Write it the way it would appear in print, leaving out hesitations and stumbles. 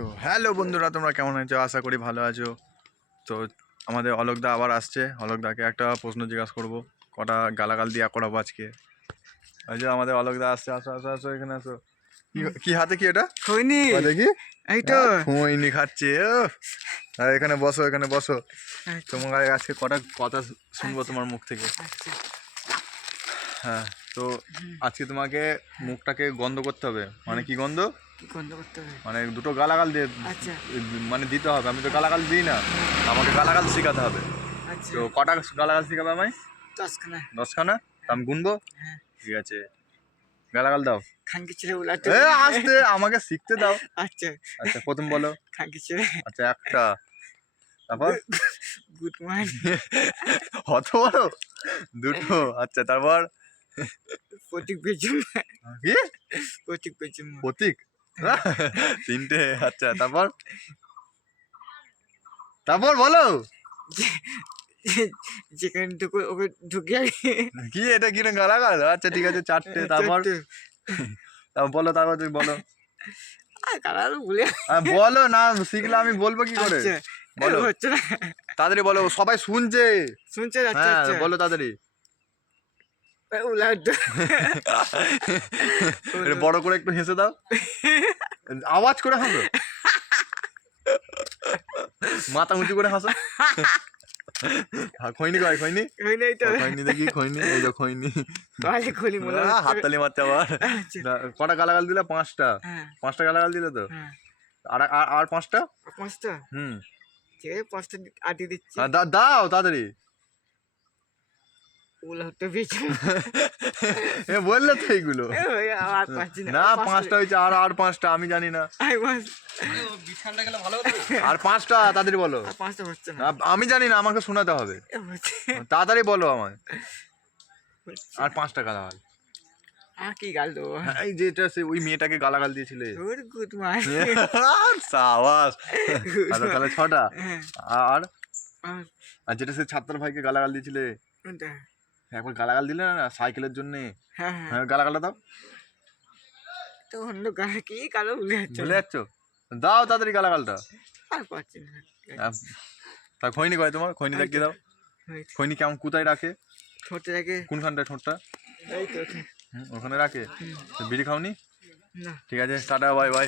তো হ্যালো বন্ধুরা, তোমরা কেমন আছো? আশা করি ভালো আছো। তো আমাদের অলোকদা আবার আসছে। অলোকদাকে একটা প্রশ্ন জিজ্ঞাসা করবো, কটা গালাগাল দিয়া করাবো আজকে। ওই যে আমাদের অলোকদা আসছে। আসো আসো আসো, এখানে আসো। কি হাতে কি এটা? খৈনি দেখি। এই তো খৈনি খাচ্ছে। আর এখানে বসো, এখানে বসো। আচ্ছা, তোমার আজকে কটা কথা শুনবো তোমার মুখ থেকে। আচ্ছা, হ্যাঁ, তো আজকে তোমাকে মুখটাকে গন্ধ করতে হবে। মানে কি গন্ধ? কি গন্ধ করতে হবে? মানে দুটো গালাগাল দিয়ে আচ্ছা, মানে দিতে হবে। আমি তো গালাগাল দিই না, আমাকে গালাগাল শেখাতে হবে। আচ্ছা, তো কটা গালাগাল শেখাবে আমায়? 10খানা। 10খানা? তো আমি গুনবো। হ্যাঁ, ঠিক আছে, গালাগাল দাও। খানকি ছেড়ে উলাতে। আস্তে, আমাকে শিখতে দাও। আচ্ছা, আচ্ছা, প্রথম বলো। খানকি ছেড়ে। আচ্ছা, একটা। তারপর গুড মর্নিং। অত বড়? দুটো। আচ্ছা, তারপর প্রতীক বেচুম। কি? প্রতীক বেচুম। প্রতীক। তিনটে। আচ্ছা, তারপর তারপর বলো। যেখানে ঢুকে ওকে ঢুকে কি এটা, কি না গালাগাল? আচ্ছা ঠিক আছে, 4টে। তারপর তারপর বলো, তারপর তুমি বলো। কালার ভুলে বলো না, শিখলে আমি বলবো কি করে? আচ্ছা, বলো হচ্ছে না, তাড়াতাড়ি বলো, সবাই শুনছে। শুনছে? আচ্ছা, হ্যাঁ, আচ্ছা, বলো তাড়াতাড়ি। উলাট। এটা বড় করে একটু হেসে দাও, আওয়াজ করে হাসো, মাথা উঁচু করে হাসো। খৈনি কয়, খৈনি খৈনি দেখি, খৈনি। এই যে খৈনি। তাহলে খুলি মনে হচ্ছে। হাততালি মারতে আবার। আচ্ছা, কটা গালাগাল দিলে? 5টা। হ্যাঁ, 5টা গালাগাল দিলে তো। হ্যাঁ, আর আর আর 5টা। 5টা। হুম। ঠিক আছে, 5টা আটি দিচ্ছি। দাও তাড়াতাড়ি। উলাটটা বেচুম। বললে তো এইগুলো। আর পাচ্ছি না। না, 5টা হয়েছে। আর 5টা আমি জানি না। আর 5টা তাড়াতাড়ি বলো। আর 5টা হচ্ছে না। আমি জানি না, আমাকে শোনাতে হবে। হচ্ছে, তাড়াতাড়ি বলো আমায়। হচ্ছে। আর 5টা গালাগাল। আর কি গাল দেবো? এই যেটা সে ওই মেয়েটাকে গালাগাল দিয়েছিলে। Good morning. সাবাস। আচ্ছা, তাহলে 6টা। হ্যাঁ, আর আর আর যেটা সে ছাত্র ভাইকে গালাগাল দিয়েছিলে, কোনটা? একবার গালাগাল দিলে না সাইকেলের জন্য। হ্যাঁ, হ্যাঁ, হ্যাঁ, গালাগালটা দাও। তো অন্য গাল কি গালো ভুলে যাচ্ছে। ভুলে যাচ্ছ? দাও তাড়াতাড়ি গালাগালটা। আর পাচ্ছি না। তা খৈনি কয় তোমার? খৈনি দেখিয়ে দাও। হয়েছে। খৈনি কেমন, কোথায় রাখে? ঠোঁটে রাখে। কোনখানটায় ঠোঁটটা? এই তো ওঠে। ওখানে রাখে। তো বিড়ি খাওনি? না। ঠিক আছে, টাটা, বাই বাই।